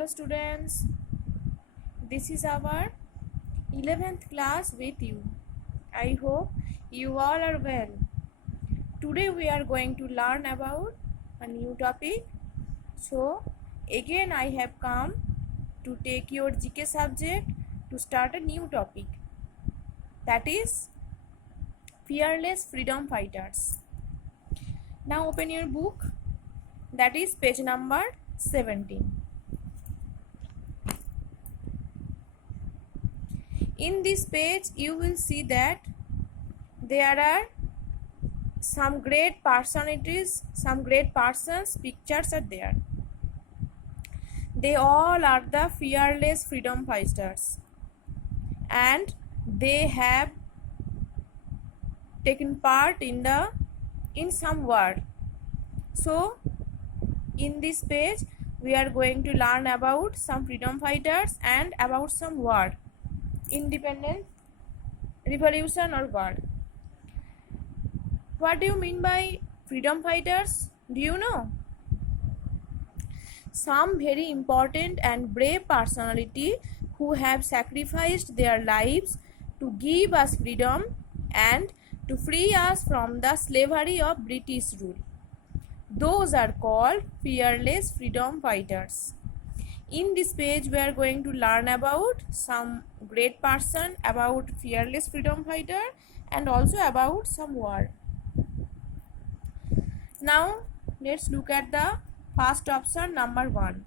Hello students, this is our 11th class with you. I hope you all are well. Today we are going to learn about a new topic. So again I have come to take your GK subject to start a new topic, that is fearless freedom fighters. Now open your book, that is page number 17. In this page you will see that there are some great personalities, some great persons pictures are there. They all are the fearless freedom fighters and they have taken part in some war. So in this page we are going to learn about some freedom fighters and about some war, independence, revolution or war. What do you mean by freedom fighters? Do you know? Some very important and brave personality who have sacrificed their lives to give us freedom and to free us from the slavery of British rule. Those are called fearless freedom fighters. In this page we are going to learn about some great person, about fearless freedom fighter and also about some war. Now let's look at the first option, number 1.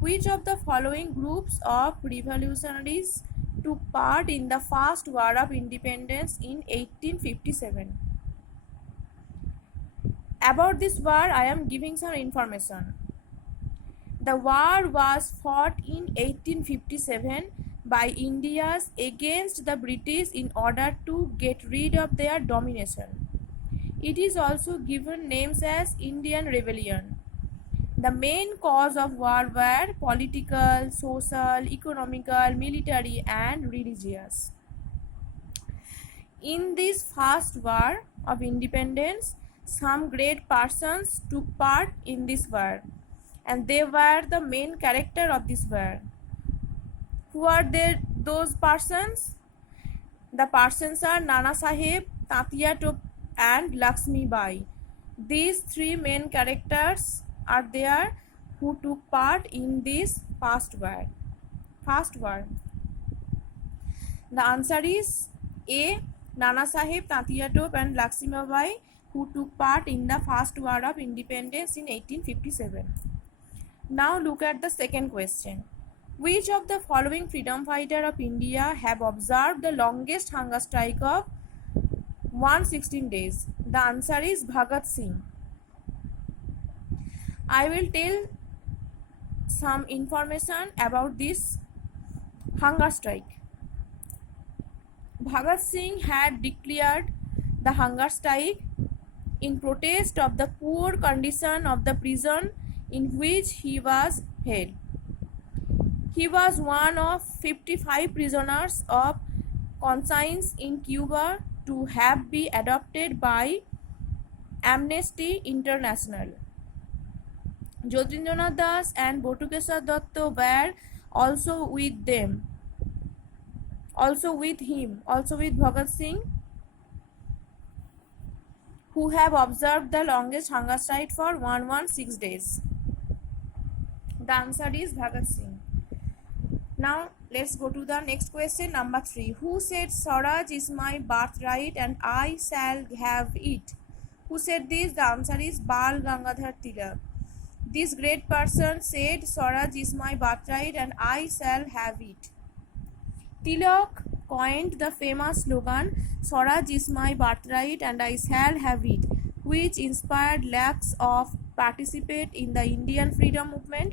Which of the following groups of revolutionaries took part in the First War of Independence in 1857? About this war I am giving some information. The war was fought in 1857 by Indians against the British in order to get rid of their domination. It is also given names as Indian Rebellion. The main cause of war were political, social, economical, military and religious. In this first war of independence, some great persons took part in this war and they were the main character of this war. Who are those persons? The persons are Nana Sahib, Tatia Top and Lakshmi Bai. These three main characters are there who took part in this first war. The answer is A. Nana Sahib, Tatia Top and Lakshmi Bai, who took part in the First War of Independence in 1857. Now look at the second question. Which of the following freedom fighter of India have observed the longest hunger strike of 116 days? The answer is Bhagat Singh. I will tell some information about this hunger strike. Bhagat Singh had declared the hunger strike in protest of the poor condition of the prison in which he was held. He was one of 55 prisoners of conscience in Cuba to have been adopted by Amnesty International. Jyotirendra Das and Botukeshwar Datta were also with him, also with Bhagat Singh, who have observed the longest hunger strike for 116 days. The answer is Bhagat Singh. Now let's go to the next question, number 3. Who said Swaraj is my birthright and I shall have it? Who said this? The answer is Bal Gangadhar Tilak. This great person said Swaraj is my birthright and I shall have it. Tilak coined the famous slogan Swaraj is my birthright and I shall have it, which inspired lakhs of participants in the Indian freedom movement.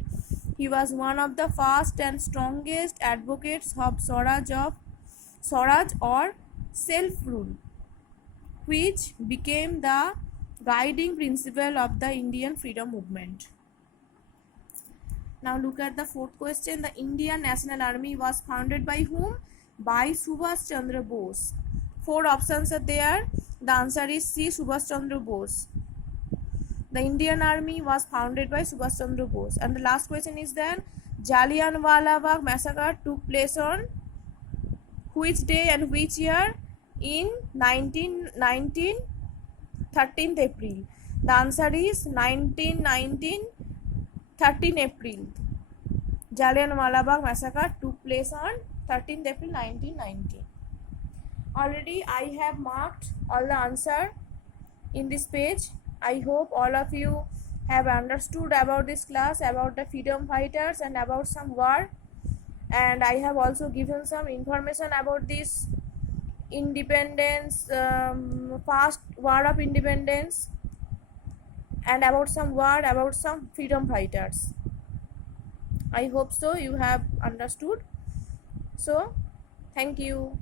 He was one of the first and strongest advocates of Swaraj or self-rule, which became the guiding principle of the Indian freedom movement. Now look at the fourth question. The Indian National Army was founded by whom? By Subhash Chandra Bose. 4 options are there. The answer is C. Subhash Chandra Bose. The Indian Army was founded by Subhash Chandra Bose. And the last question is then, Jallianwala Bagh massacre took place on which day and which year? In 1919, 13th April. The answer is 1919, 13 April. Jallianwala Bagh massacre took place on 13th April 1919. Already I have marked all the answer in this page. I hope all of you have understood about this class, about the freedom fighters and about some war. And I have also given some information about this independence, past war of independence, and about some war, about some freedom fighters. I hope so you have understood. So thank you.